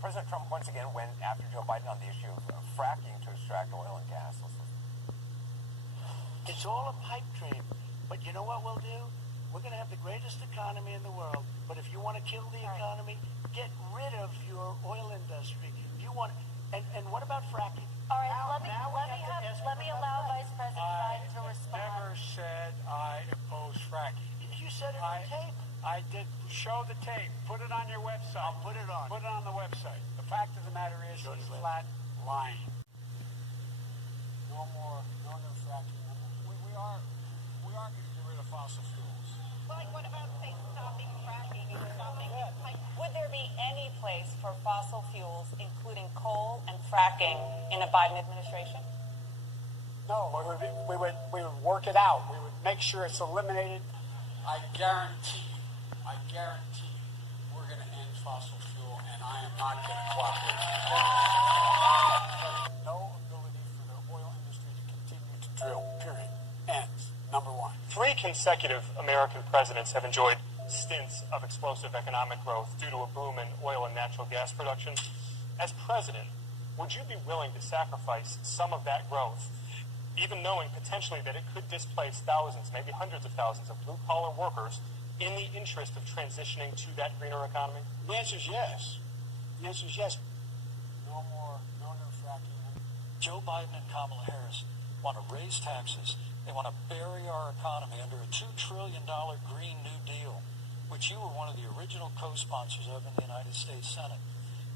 President Trump once again went after Joe Biden on the issue of fracking to extract oil and gas. It's all a pipe dream. But you know what we'll do? We're going to have the greatest economy in the world. But if you want to kill the economy, get rid of your oil industry. You want, and what about fracking? All right, let me allow Vice President Biden to respond. I never said I oppose fracking. You said it on tape. I did show the tape. Put it on your website. I'll put it on. Put it on the website. The fact of the matter is he's flat lying. No new fracking. We are going to get rid of fossil fuels. Well, like, what about, say, stopping fracking and stopping pipes? Would there be any place for fossil fuels, including coal and fracking, in a Biden administration? No, we would work it out. We would make sure it's eliminated. I guarantee you, we're going to end fossil fuel, and I am not going to cooperate. No ability for the oil industry to continue to drill, period. Ends. Number one. 3 consecutive American presidents have enjoyed stints of explosive economic growth due to a boom in oil and natural gas production. As president, would you be willing to sacrifice some of that growth, even knowing potentially that it could displace thousands, maybe hundreds of thousands of blue-collar workers in the interest of transitioning to that greener economy? The answer is yes. The answer is yes. No new fracking. Joe Biden and Kamala Harris want to raise taxes. They want to bury our economy under a $2 trillion Green New Deal, which you were one of the original co-sponsors of in the United States Senate.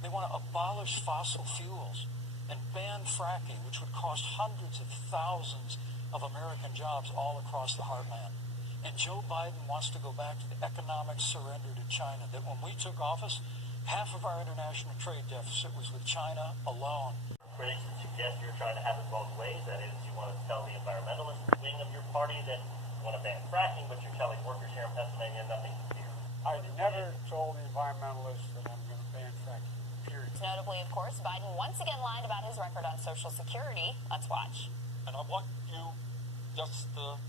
They want to abolish fossil fuels and ban fracking, which would cost hundreds of thousands of American jobs all across the heartland. And Joe Biden wants to go back to the economic surrender to China, that when we took office, half of our international trade deficit was with China alone. Critics suggest you're trying to have it both ways. That is, you want to tell the environmentalist wing of your party that you want to ban fracking, but you're telling workers here in Pennsylvania nothing to fear. I never told the environmentalists that I'm going to ban fracking, period. Notably, of course, Biden once again lied about his record on Social Security. Let's watch. And I want you just to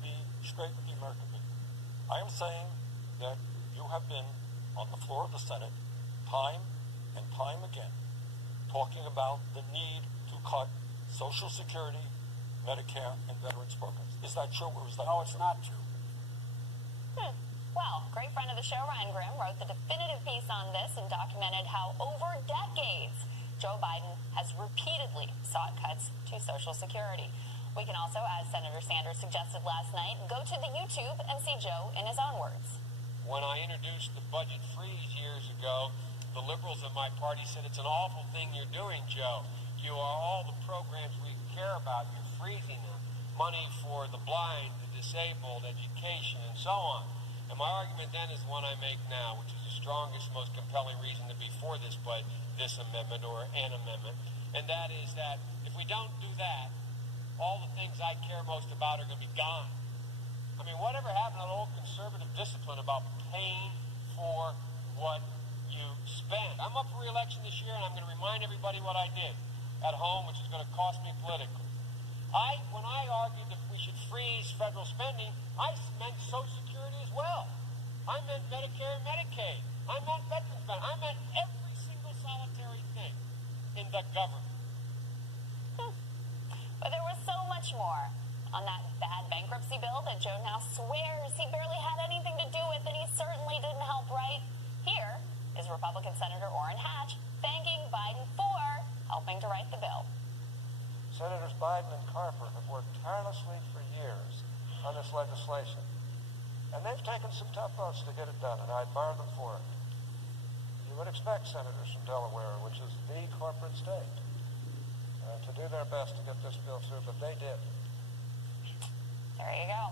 be straight with the American people. I am saying that you have been on the floor of the Senate time and time again talking about the need to cut Social Security, Medicare, and veterans programs. Is that true, or is that No, it's not true. Well, great friend of the show, Ryan Grimm, wrote the definitive piece on this and documented how over decades Joe Biden has repeatedly sought cuts to Social Security. We can also, as Senator Sanders suggested last night, go to the YouTube and see Joe in his own words. When I introduced the budget freeze years ago, the liberals in my party said, it's an awful thing you're doing, Joe. You are all the programs we care about. You're freezing them. Money for the blind, the disabled, education, and so on. And my argument then is one I make now, which is the strongest, most compelling reason to be for this amendment or an amendment. And that is that if we don't do that, all the things I care most about are going to be gone. I mean, whatever happened to old conservative discipline about paying for what you spend? I'm up for re-election this year, and I'm going to remind everybody what I did at home, which is going to cost me politically. When I argued that we should freeze federal spending, I meant Social Security as well. I meant Medicare and Medicaid. I meant veterans spending. I meant every single solitary thing in the government. But there was so much more on that bad bankruptcy bill that Joe now swears he barely had anything to do with, and he certainly didn't help write. Here is Republican Senator Orrin Hatch thanking Biden for helping to write the bill. Senators Biden and Carper have worked tirelessly for years on this legislation, and they've taken some tough votes to get it done, and I admire them for it. You would expect senators from Delaware, which is the corporate state, to do their best to get this bill through, but they did. There you go.